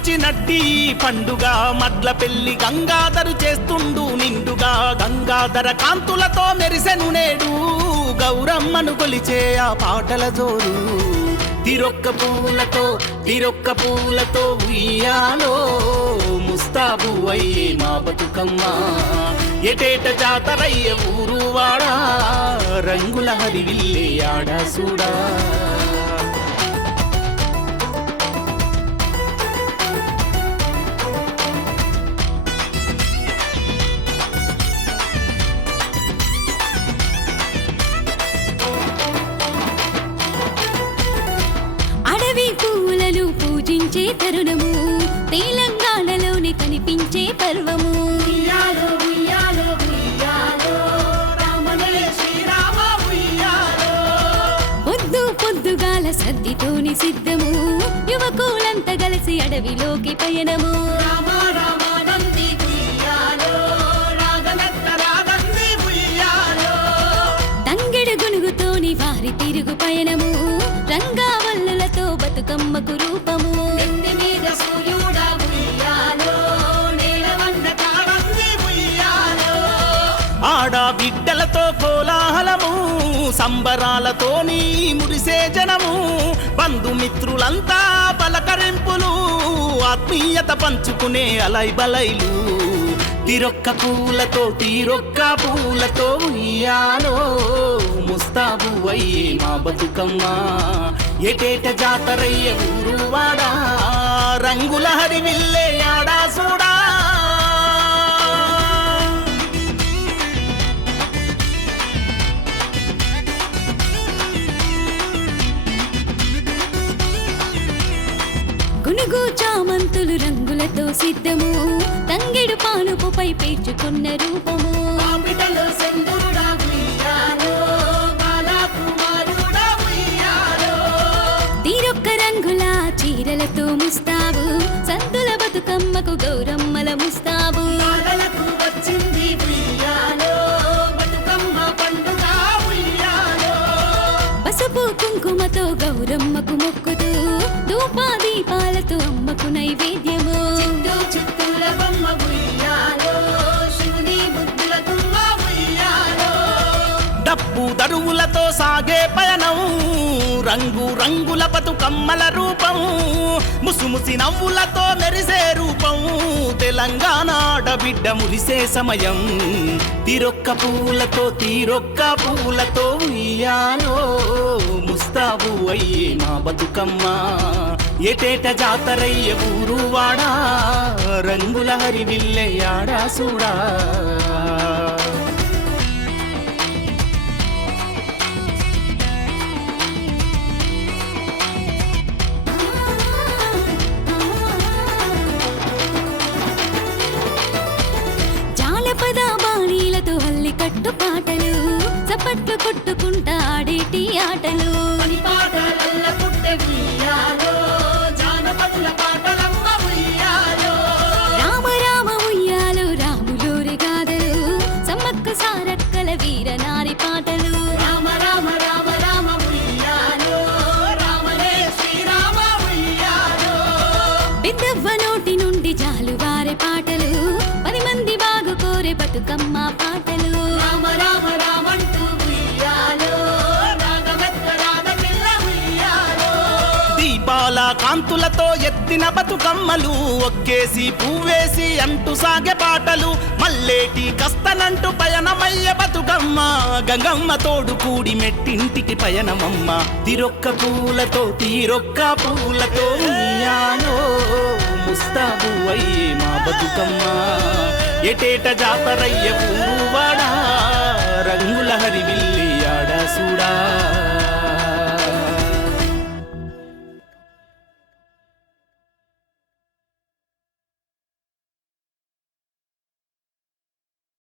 ఆశించినట్టి పండుగ మడ్ల పెళ్లి గంగాధరు చేస్తుండు నిండుగా గంగాధర కాంతులతో మెరిసెను నేడు గౌరమ్మను కొలిచే ఆ పాటల జోరు తిరొక్క పూలతో ఉయ్యాలో ముస్తాబు అయ్యే మా బతుకమ్మ ఎటేట జాతరయ్య ఊరు వాడా రంగుల హరివిల్లే ఆడా సూడా పూజించే తరుణము తెలంగాణలోని కనిపించే పర్వము పొద్దుగాల సద్దితోని సిద్ధము యువకులంతా కలిసి అడవిలోకి పయనము తంగెడు గునుగుతోని వారి తిరుగు పయనము రంగావల్లులతో బతుకమ్మకు రూపము ఆడా బిడ్డలతో కోలాహలము సంబరాలతోని మురిసే జనము బంధుమిత్రులంతా పలకరింపులు ఆత్మీయత పంచుకునే అలై బలైలు తీరొక్క పూలతో ఉయ్యాలో ముస్తాబు అయ్యే మా బతుకమ్మ ఎటేట జాతరయ్య ఊరు వాడా రంగుల హరివిల్లే ఆడా సూడా గునుగు చామంతులు రంగులతో సిద్ధము తంగెడు పానుపుపై పేర్చుకున్న రూపము తీరొక్క రంగుల చీరలతో ముస్తాబు సంతుల బతుకమ్మకు గౌరమ్మల ముస్తాబు పసుపు కుంకుమతో గౌరమ్మకు మొక్కుతూ ధూపా దీపాలతో అమ్మకు నైవేద్యము డప్పు దరువులతో సాగే పయనం రంగుల బతుకమ్మల రూపం ముసుముసి నవ్వులతో మెరిసే రూపం తెలంగాణ ఆడబిడ్డ మురిసే సమయం తీరొక్క పూలతో ఉయ్యాలో ముస్తాబు అయ్యే మా బతుకమ్మ ఎటేట జాతరయ్య ఊరు వాడా రంగుల హరివిల్లే ఆడా సూడా కట్టు పాటలు చప్పట్లు కొట్టుకుంటా ఆడేటి ఆటలు రామ రామ ఉయ్యాలు రాములూరి గాథలు సమ్మక్క సారక్కల వీర నారి పాటలు బిద్దవ్వ నోటి నుండి జాలువారే పాటలు 10 మంది బాగు కోరే బతుకమ్మ పాటలు దీపాల కాంతులతో ఎత్తిన బతుకమ్మలు ఒక్కేసి పువ్వేసి అంటూ సాగే పాటలు మల్లేటి కస్తనంటూ పయనమయ్య బతుకమ్మ గంగమ్మ తోడు కూడి మెట్టింటికి పయనమమ్మ తీరొక్క పూలతో ఉయ్యాలో ముస్తాబు అయ్యే మా బతుకమ్మ ఎటేట జాతరయ్య ఊరు వాడా రంగుల హరివిల్లే